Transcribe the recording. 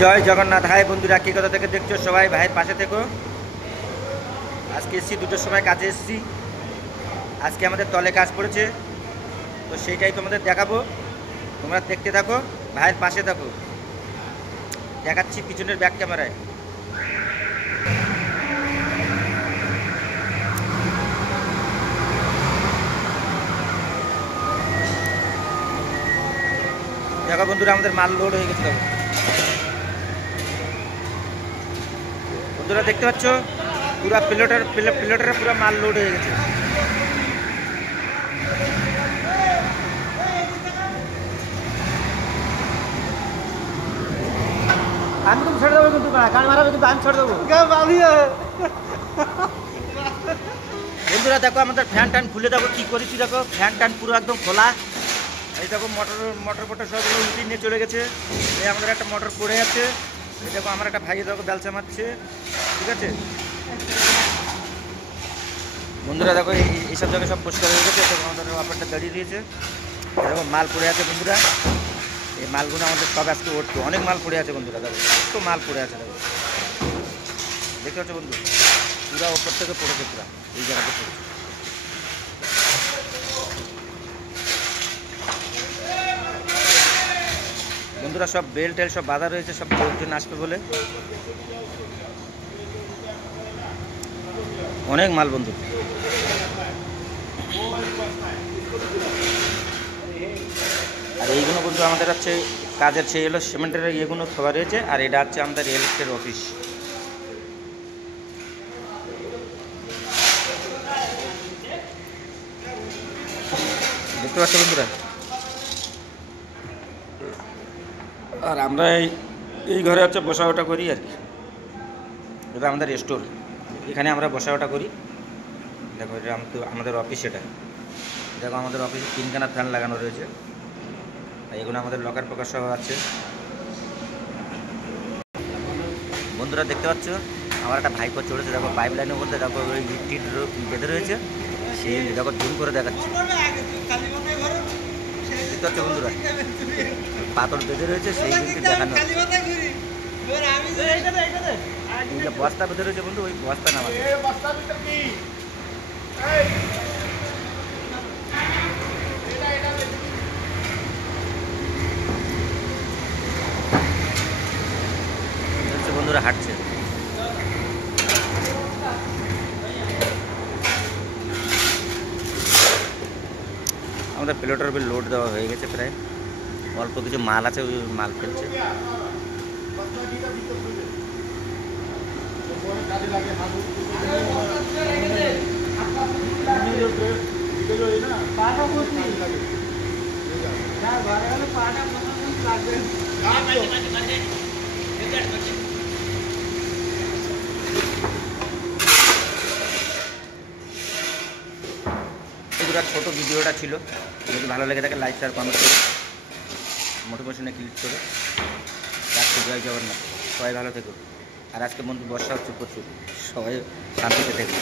জয় Jagannath. High বন্ধুরা, কে কোথা থেকে দেখছো সবাই ভাইয়ের পাশে থেকো। আজকে এসছি 2টোর সময় কাজে এসছি। আজকে আমাদের তলে কাজ পড়েছে, তো সেইটাই তোমাদের দেখাবো। তোমরা দেখতে থাকো, ভাইয়ের পাশে থাকো। দেখাচ্ছি পিছনের ব্যাক ক্যামেরায়। দেখো বন্ধুরা, আমাদের মাল লোড হয়ে গেছে। দেখো বন্ধুরা, দেখতে পাচ্ছ পুরা প্লেটারে পুরো মাল লোড হয়ে গেছে। আমি কিন্তু ছেড়ে দেবো, কিন্তু গান মারাবে, কিন্তু আমি ছেড়ে দেবো। বন্ধুরা দেখো, আমাদের ফ্যান ট্যান খুলে দেখো কী করেছি। দেখো ফ্যান ট্যান পুরো একদম খোলা। এই দেখো মোটর সবগুলো উল্টি নিয়ে চলে গেছে। এই আমাদের একটা মোটর পড়ে আছে। এই দেখো আমার একটা ভাই দেখো বেলচা মারছে, ঠিক আছে বন্ধুরা। দেখো এইসব জায়গায় সব পরিষ্কার হয়ে গেছে। দেখো আমাদের অপারটা দাঁড়িয়ে দিয়েছে। দেখো মাল পড়ে আছে বন্ধুরা। এই মালগুলো আমাদের সব আজকে উঠতো। অনেক মাল পড়ে আছে বন্ধুরা। দেখো কত মাল পড়ে আছে। দেখো দেখতে পাচ্ছ বন্ধু, পুরা ওপর থেকে পড়েছে, পুরা এই জায়গাতে পড়েছে। বন্ধুরা সব বেল টেল সব বাঁধা রয়েছে, সব লোকজন আসবে বলে। অনেক মাল বন্ধু। আর এইগুলো বন্ধু আমাদের হচ্ছে কাজের সেই এলো সিমেন্টের ইয়েগুলো খোয়া রয়েছে। আর এটা হচ্ছে আমাদের রিয়েল অফিস। দেখতে পাচ্ছ বন্ধুরা। আর আমরা এই ঘরে হচ্ছে বসা ওঠা করি আর কি। এটা আমাদের স্টোর, এখানে আমরা বসা ওঠা করি। দেখো এটা আমাদের অফিস। এটা দেখো আমাদের অফিসে 3খানা ফ্যান লাগানো রয়েছে। এগুলো আমাদের লকার প্রকার সব আছে বন্ধুরা। দেখতে পাচ্ছ আমার একটা ভাইপো চড়েছে। দেখো পাইপ লাইনের মধ্যে দেখো ওই ইট বেঁধে রয়েছে। সে দেখো জুম করে দেখাচ্ছে। দেখতে পাচ্ছ বন্ধুরা, পাথর বেঁধে রয়েছে, সেই কিন্তু দেখানো। এই যে বস্তা বেঁধে রয়েছে বন্ধু, ওই বস্তা নামা। বন্ধুরা হাঁটছে। আমাদের প্লেটার বিল লোড দেওয়া হয়ে গেছে প্রায়। অল্প কিছু মাল আছে, ওই মাল ফেলছে। ছোট ভিডিওটা ছিল, যদি ভালো লেগে থাকে লাইক শেয়ার কমেন্ট করে মোটিভেশনে ক্লিক করে রাখতে। জয় জগন্নাথ, সবাই ভালো থেকো। আর আজকে বন্ধু বর্ষা হচ্ছে প্রচুর, সবাই শান্তিতে থেকো।